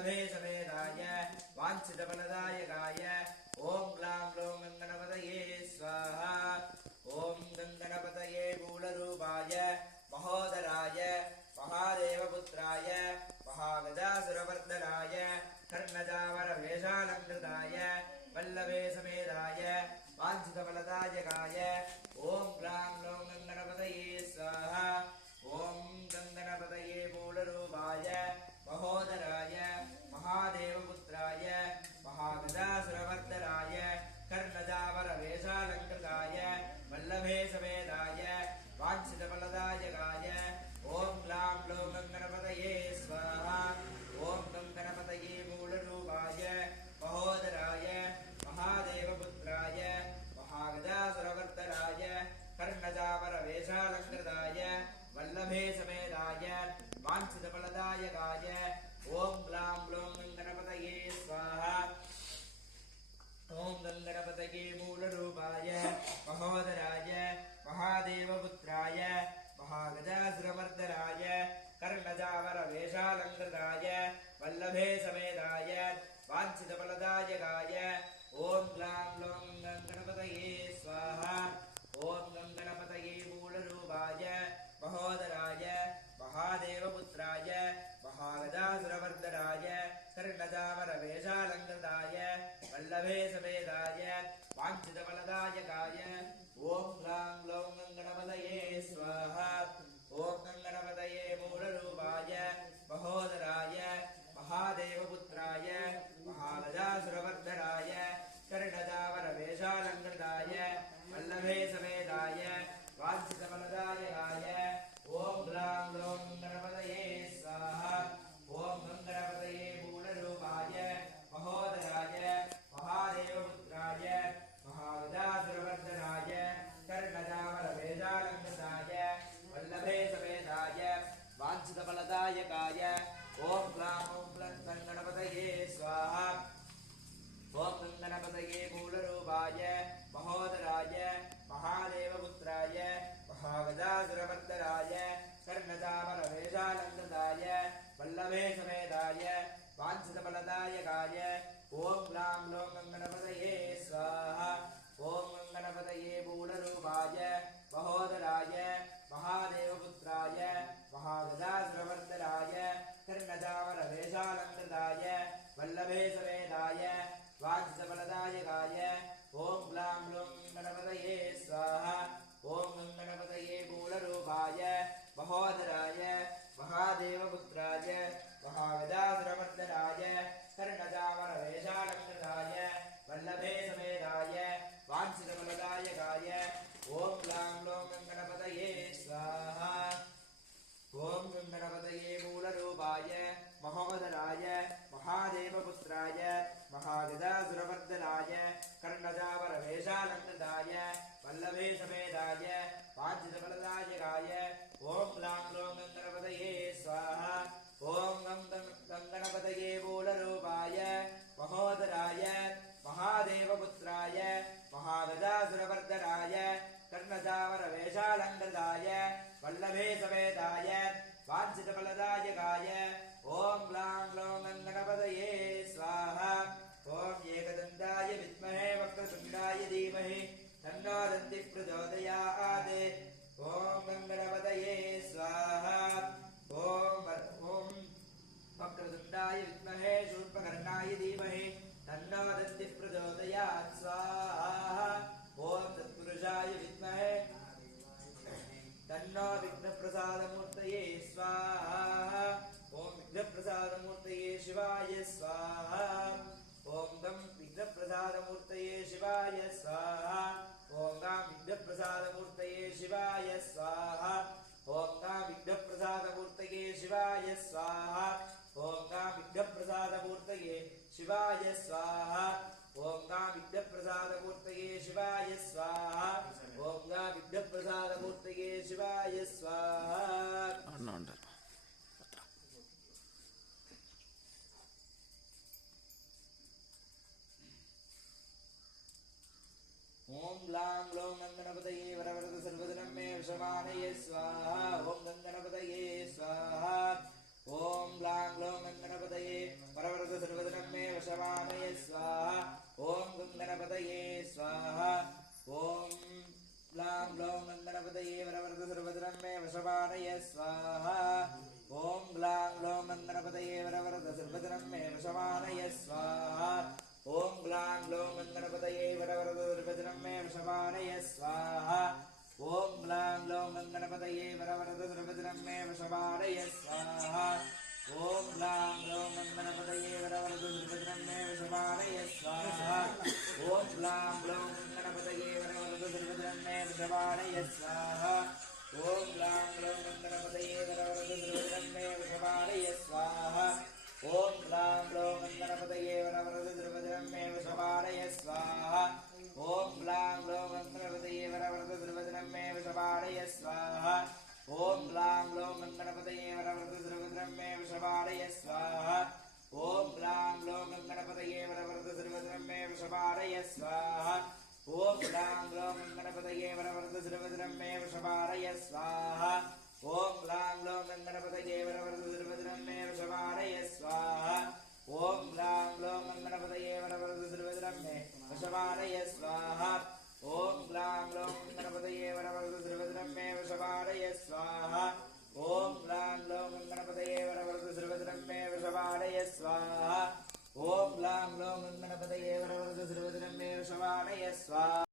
वल्लभे समेताय वाञ्छितफलदायकाय ॐ ग्लां ग्लौं गङ्गणपतये स्वाहा ॐ गङ्गणपतये मूलरूपाय महोदराय महादेवपुत्राय महागजासुरवर्धनाय कर्णजावरवेषालङ्कृताय वल्लभे समेताय वाञ्छितफलदायकाय ॐ ग्लां ग्लौं गङ्गणपतये स्वाहा ॐ गङ्गणपतये मूलरूपाय महोदराय महादेवपुत्राय महागजासुरवर्धनाय कर्णजावरवेषालङ्कृताय वल्लभे समेताय वाञ्छितफलदायकाय ॐ ग्लां ग्लौं गङ्गणपतये स्वाहा ॐ गङ्गणपतये मूलरूपाय महोदराय महादेवपुत्राय महागजासुरवर्धनाय कर्णजावरवेषालङ्कृताय वल्लभे समेताय वाञ्छितफलदायकाय ॐ ग्लां ग्लौं गङ्गणपतये स्वाहा ॐ गङ्गणपतये मूलरूपाय महोदराय महादेवपुत्राय महागजासुरमर्दनाय कर्णजावरवेषालङ्कृताय वल्लभे समेताय वाञ्छितफलदायकाय ॐ ग्लां ग्लौं गङ्गणपतये स्वाहा ॐ गङ्गणपतये मूलरूपाय महोदराय महादेवपुत्राय महागजासुरमर्दनाय कर्णजावरवेषालङ्कृताय वल्लभे समेताय वाञ्छितफलदायकाय ॐ ग्लां ग्लौं गङ्गणपतये स्वाहा ॐ गङ्गणपतये मूलरूपाय महोदराय महादेवपुत्राय महागजासुरवर्धनाय कर्णजावरवेषालङ्कृताय वल्लभे समेताय वाञ्छितफलदायकाय ॐ ग्लां ग्लौं गङ्गणपतये स्वाहा ॐ गङ्गणपतये मूलरूपाय महोदराय महादेवपुत्राय महागजासुरवर्धनाय कर्णजावरवेषालङ्कृताय वल्लभे समेताय वाञ्छितफलदायकाय ॐ ग्लां गङ्गणपतये स्वाहा ॐ गङ्गणपतये मूलरूपाय महोदराय महादेवपुत्राय महागजासुरवर्धनाय कर्णजावरवेषालङ्कृताय वल्लभे समेताय वाञ्छितफलदायकाय ॐ ग्लां ग्लौं गङ्गणपतये स्वाहा ॐ गङ्गणपतये मूलरूपाय महोदराय महादेवपुत्राय महागजासुरवर्धनाय कर्णजावरवेषालङ्कृताय वल्लभे समेताय वाञ्छितफलदायकाय ॐ ग्लां ग्लौं गङ्गणपतये स्वाहा ॐ गङ्गणपतये मूलरूपाय महोदराय महादेवपुत्राय महागजासुरवर्धनाय कर्णजावरवेषालङ्कृताय वल्लभे समेताय वाञ्छितफलदायकाय ॐ ग्लां ग्लौं गङ्गणपतये स्वाहा ॐ गङ्गणपतये मूलरूपाय महोदराय महादेवपुत्राय महागजासुरवर्धनाय कर्णजावरवेषालङ्कृताय वल्लभे समेताय वाञ्छितफलदायकाय ॐ ग्लां ग्लौं गङ्गणपतये स्वाहा ॐ गङ्गणपतये मूलरूपाय महोदराय महादेवपुत्राय महागजासुरवर्धनाय कर्णजावरवेषालङ्कृताय वल्लभे समेताय वाञ्छितफलदायकाय ॐ ग्लां ग्लौं गङ्गणपतये स्वाहा ॐ एकदन्ताय विद्महे वक्रतुण्डाय धीमहि तन्नो दन्तिः प्रचोदयात् ॐ गङ्गणपतये स्वाहा ॐ वक्रतुण्डाय विद्महे शूर्पकर्णाय धीमहि तन्नो दन्तिः प्रचोदयात् स्वाहा ॐ तत्पुरुषाय विद्महे तन्नो विघ्नप्रसादमूर्तये स्वाहा ॐ विघ्नप्रसादमूर्तये शिवाय स्वाहा ॐ गं विघ्नप्रसादमूर्तये शिवाय स्वाहा ॐ गां विघ्नप्रसादमूर्तये शिवाय स्वाहा ॐ गां विघ्नप्रसादमूर्तये शिवाय स्वाहा ॐ गां विघ्नप्रसादमूर्तये शिवाय स्वाहा ॐ गां विघ्नप्रसादमूर्तये शिवाय स्वाहा ॐ गां विघ्नप्रसादमूर्तये शिवाय स्वाहा ॐ ग्लां ग्लौं गङ्गणपतये वरवरद सर्वदिनं मे विषमानये स्वाहा ॐ गङ्गणपतये स्वाहा ॐ ग्लां ग्लौं वशमानय स्वाहा ॐ गं गणपतये स्वाहा ॐ लां ग्लौं गणपतये वरवरद सर्वभद्रं मे वशमानय स्वाहा ॐ ग्लां ग्लौं गणपतये वरवरद सर्वभद्रं मे वशमानय स्वाहा ॐ ग्लां ग्लौं गणपतये वरवरद सर्वभद्रं मे वशमानय स्वाहा ॐ ग्लां ग्लौं गणपतये वरवरद सर्वभद्रं मे वशमानय स्वाहा ॐ ग्लां ग्लौं गणपतये वरवरद सर्वभद्रं मे वशमानय स्वाहा ॐ ग्लां ग्लौं गणपतये वरवरद सर्वभद्रं मे वशमानय स्वाहा ॐ ग्लां ग्लौं गणपतये वरवरद सर्वभद्रं मे वशमानय स्वाहा ॐ ग्लां ग्लौं गणपतये वरवरद सर्वभद्रं मे वशमानय स्वाहा ॐ ग्लां ग्लौं गणपतये वरवरद सर्वभद्रं मे वशमानय स्वाहा ॐ ग्लां ग्लौं गणपतये वरवरद